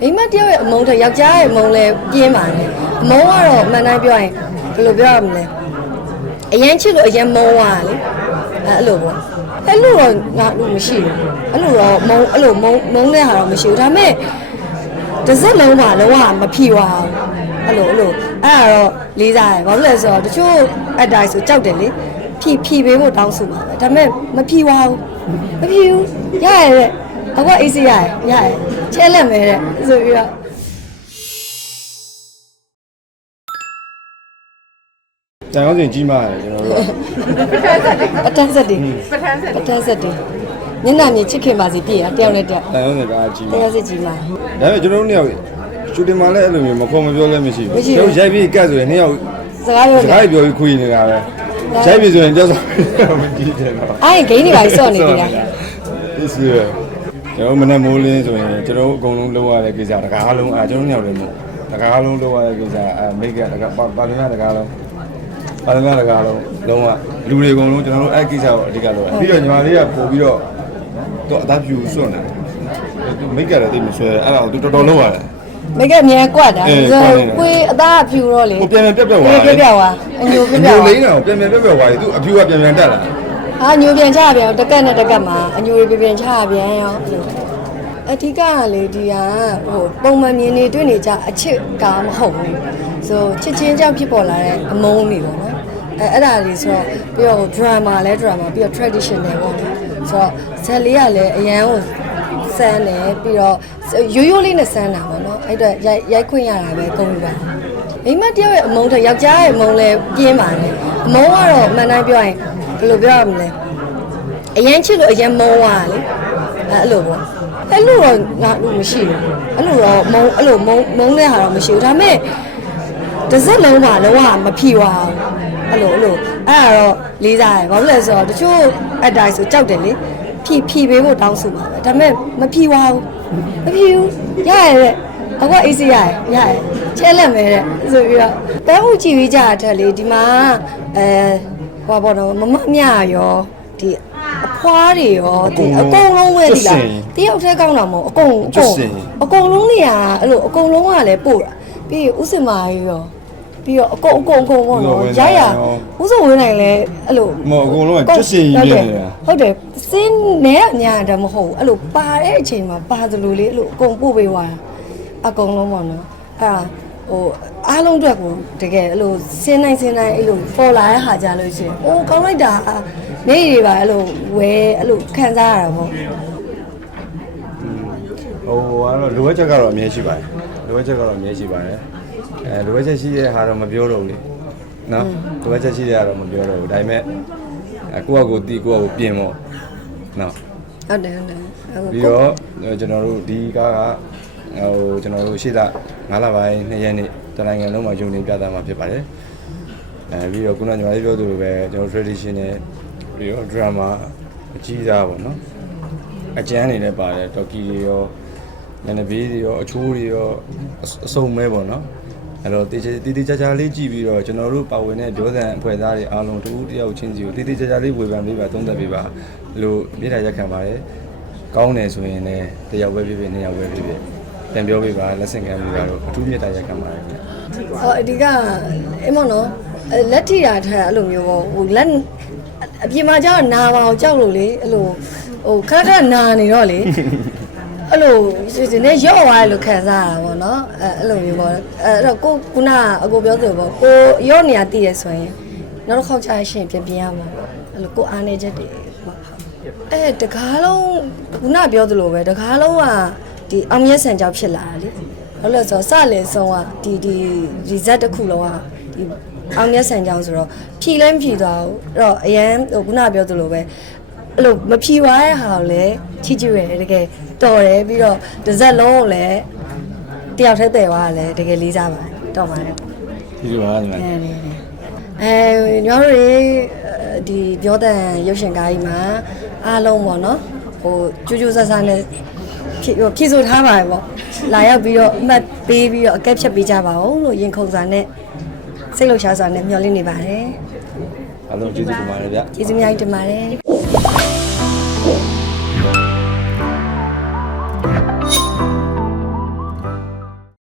မိန်းမတယောက်ရဲ့အမုန်းထက်ယောက်ျားရဲ့အမုန်းလည်းပြင်းပါတယ်အမုန်းကတော့အမှန်တိုင်းပြောရင်ဘယ်လိုပြောရမလဲအရင်ချစ်လို့အရင်မုန်းသွားတာလေအဲအဲ့လိုပေါ့အဲ့လိုတော့ငါလို့မရှိဘူးအဲ့လိုတော့မုန်းအဲ့လိုမုန်းမုန်းတဲ့ဟာတော့မရှိဘူးဒါပေမဲ့တစ်စက်လုံးမှာလုံးဝမဖြီပါဘူးအဲ့လိုအဲ့လိုအဲ့ဒါတော့လေးစားတယ်ဘာလို့လဲဆိုတော့တချို့အတိုင်းဆိုကြောက်တယ်လေဖြီဖြီပေးဖို့တောင်းဆိုမှာပဲဒါပေမဲ့မဖြီပါဘူးမဖြီဘူးရရတဲ့ အကွာအေးစီရရရရချဲလက်မယ်တဲ့ဆိုပြီးတော့တန်ရောစင်ကြီးမားတယ်ကျွန်တော်တို့ကပတန်းဆက်တွေပတန်းဆက်ပတန်းဆက်တွေညနာမြေချစ်ခင်ပါစီပြည့်ရတယောက်နဲ့တယောက်တန်ရောစင်ကကြီးတမားယောက်စစ်ကြီးမှာဒါပေမဲ့ကျွန်တော်တို့နှစ်ယောက်ရှူတင်မှာလည်းအဲ့လိုမျိုးမခေါ်မပြောလည်းမရှိမရှိဘူးဘူး ကျွန်တော်ရိုက်ပြီးကတ်ဆိုရင်နှစ်ယောက်စကားပြောစနေကားပြောပြီးခွေးနေတာပဲရိုက်ပြီးဆိုရင်ကြောက်ဆိုမကြည့်တယ်တော့အားရင်ဂိမ်းတွေပါစော့နေပြီလားဒီစီရ ကျွန်တော်မနေ့မိုးလင်းဆိုရင်ကျွန်တော်အကုန်လုံးလုံးရတဲ့ကိစ္စတကားလုံးအာကျွန်တော်နှစ်ယောက်လည်းမဟုတ်တကားလုံးလုံးရတဲ့ကိစ္စအာမိတ်ကတကားပါလင်ရတကားလုံးပါလင်ရတကားလုံးလုံးဝလူတွေအကုန်လုံးကျွန်တော်တို့အဲ့ကိစ္စကိုအဓိကလုပ်ရပြီးတော့ညီမလေးကပို့ပြီးတော့တော့အသားဖြူစွန့်တယ်သူမိတ်ကလည်းတိတ်မဆွဲအဲ့ဒါကိုသူတော်တော်လုံးရတယ်မိကအမြဲကွက်တာအေးဆိုကွက်နေတယ်ကိုယ်အသားဖြူတော့လေကိုပြန်ပြန်ပြက်ပြက်ပြသွားပြပြသွားအညိုပြအပြညိုသွားလိမ့်တော့ပြန်ပြန်ပြက်ပြက်သွားတယ်သူအဖြူကပြန်ပြန်တက်လာ အာညိုပြန်ချပြန်တကက်နဲ့တကက်မှာအညိုတွေပြန်ချပြန်ရောအဲ့လိုအဓိကကလေဒီဟာဟိုပုံမှန်မြင်နေတွေ့နေကြအချစ်ကမဟုတ်ဘူးဆိုချစ်ချင်းကြောင့်ဖြစ်ပေါ်လာတဲ့အမုန်းတွေပေါ့နော်အဲအဲ့ဒါလေးဆိုတော့ပြီးတော့ drama လဲ drama ပြီးတော့ traditional ပေါ့နော်ဆိုတော့ဇက်လေးကလည်းအရန်ကိုစမ်းတယ်ပြီးတော့ရိုးရိုးလေးနဲ့စမ်းတာပေါ့နော်အဲ့တော့ရိုက်ရိုက်ခွင့်ရတာပဲကုန်ပြီပါမိန်းမတယောက်ရဲ့အမုန်းထက်ယောက်ျားရဲ့အမုန်းလည်းပြင်းပါတယ်အမုန်းကတော့အမှန်တိုင်းပြောရင် ဘယ်လိုပြောရမလဲအရင်ချစ်လို့အရင်မုန်းသွားတာလေအဲအဲ့လိုပေါ့အဲ့လိုတော့ငါလို့မရှိဘူးအဲ့လိုတော့မုန်းအဲ့လိုမုန်းမုန်းတဲ့ဟာတော့မရှိဘူးဒါပေမဲ့တစ်စက်လုံးမှာလုံးဝမဖြီပါဘူးအဲ့လိုအဲ့လိုအဲ့ဒါတော့လေးစားတယ်ဘာလို့လဲဆိုတော့တချို့အတိုင်းဆိုကြောက်တယ်လေဖြီဖြီပေးဖို့တောင်းဆိုမှာပဲဒါပေမဲ့မဖြီပါဘူးမဖြီဘူးရရတဲ့အကွာအေးစီရရရရချဲလက်မယ်တဲ့ဆိုပြီးတော့တန်းဦးကြည့်ပြီးကြတာထက်လေဒီမှာအဲ ဟောပေါ့နော်မမမြရောဒီအဖွားတွေရောဒီအကုန်လုံးပဲဒီလားတယောက်တည်းကောင်းတာမဟုတ်အကုန်အကုန်အကုန်လုံးနေရအဲ့လိုအကုန်လုံးကလည်းပို့တာပြီးဥစင်မာကြီးရောပြီးတော့အကုန်အကုန်အကုန်ပေါ့နော်ရရဥစုံဝင်နိုင်လဲအဲ့လိုမဟုတ်အကုန်လုံးကကျွတ်စင်ကြီးဖြစ်နေတာဟုတ်တယ်စင်းနဲအညာတမဟုတ်ဘူးအဲ့လိုပါတဲ့အချိန်မှာပါသလိုလေးအဲ့လိုအကုန်ပို့ပေးသွားတာအကုန်လုံးပေါ့နော်အဲ့ဒါ ဟိုအားလုံးအတွက်ကိုတကယ်အဲ့လိုစင်းနိုင်စင်းနိုင်အဲ့လိုပေါ်လာတဲ့ဟာကြလို့ရှိရင်အိုးကောင်းလိုက်တာနေတွေပါအဲ့လိုဝဲအဲ့လိုခံစားရတာပေါ့ဟိုကတော့လိုအပ်ချက်ကတော့အများရှိပါတယ်လိုအပ်ချက်ကတော့အများရှိပါတယ်အဲလိုအပ်ချက်ရှိတဲ့ဟာတော့မပြောတော့ဘူးလေနော်လိုအပ်ချက်ရှိတဲ့ဟာတော့မပြောတော့ဘူးဒါပေမဲ့အကိုယ့်အကိုတီးကိုယ့်အကိုပြင်ပေါ့နော်ဟုတ်တယ်ဟုတ်တယ်အဲ့ပြီးကိုတော့ကျွန်တော်တို့ဒီကားက ဟိုကျွန်တော်တို့ရှေ့လ9လပိုင်း2ရက်နေ့တနိုင်ငံလုံးမှာယုံနေပြသမှာဖြစ်ပါတယ်အဲပြီးတော့ခုနကညီမလေးပြောသလိုပဲကျွန်တော် traditional ပြီးတော့ drama အကြီးစားပေါ့နော်အကျန်းနေလည်းပါတယ်တော်ကီတွေရောနည်းနည်းဘေးတွေရောအချိုးတွေရောအစအစုံမဲပေါ့နော်အဲ့တော့တေးတေးတေးချာချာလေးကြည့်ပြီးတော့ကျွန်တော်တို့ပါဝင်တဲ့ဒေါသံအဖွဲ့သားတွေအားလုံးတူတယောက်ချင်းစီကိုတေးတေးချာချာလေးဝေဖန်ပေးပါသုံးသပ်ပေးပါလို့မြေတားရက်ခံပါတယ်ကောင်းတယ်ဆိုရင်လည်းတယောက်ပဲဖြစ်ဖြစ်နှစ်ယောက်ပဲဖြစ်ဖြစ် ပြန်ပြောပေးပါလက်ဆင့်ကမ်းပေးပါတော့အထူးမြေတားရက်ခံပါတယ်ခင်ဗျဟောအဓိကအဲ့မနော်အဲ့လက်ထိတာထားအဲ့လိုမျိုးပေါ့ဟိုလက်အပြင်မှာကျတော့နာပါအောင်ကြောက်လို့လေအဲ့လိုဟိုခက်ခက်နာနေတော့လေအဲ့လိုဒီနေ့ရော့သွားတယ်လို့ခံစားရတာပေါ့နော်အဲ့အဲ့လိုမျိုးပေါ့အဲ့တော့ကိုခုနကအကိုပြောသလိုပေါ့ကိုရော့နေရတည်ရဆိုရင်နောက်တစ်ခေါက်ချရရှင်ပြင်ပြင်ရမှာပေါ့အဲ့လိုကိုအားနေချက်တွေပေါ့အဲတကားလုံးခုနပြောသလိုပဲတကားလုံးက ဒီအောင်မြတ်ဆန်ကြောင့်ဖြစ်လာတာလေဟုတ်လို့ဆိုတော့စလေဆုံးကဒီဒီဒီဇက်တစ်ခုလုံးကဒီအောင်မြတ်ဆန်ကြောင်းဆိုတော့ဖြီလဲမဖြီသွားဘူးအဲ့တော့အရန်ဟိုခုနပြောသလိုပဲအဲ့လိုမဖြီသွားတဲ့ဟာကိုလည်းချီချီရယ်တကယ်တော်တယ်ပြီးတော့တစ်ဇက်လုံးကိုလည်းတယောက်တည်းတည်သွားတာလည်းတကယ်လေးစားပါတယ်တော်ပါတယ်ဒီလိုပါညီမအဲနေအဲညောတို့တွေဒီပြောတဲ့ရုပ်ရှင်ကားကြီးမှာအားလုံးပေါ့နော်ဟိုကျူးကျူးဆဆနဲ့ ဖြည့်ဖြည့်ဆို့ထားပါတယ်ပေါ့လာရောက်ပြီးတော့အမှတ်ပေးပြီးတော့အကက်ဖြတ်ပေးကြပါဦးလို့ရင်ခုန်စာနဲ့စိတ်လှုပ်ရှားစွာနဲ့မျှော်လင့်နေပါတယ်အားလုံးကျေးဇူးတင်ပါတယ်ဗျကျေးဇူးအများကြီးတင်ပါတယ်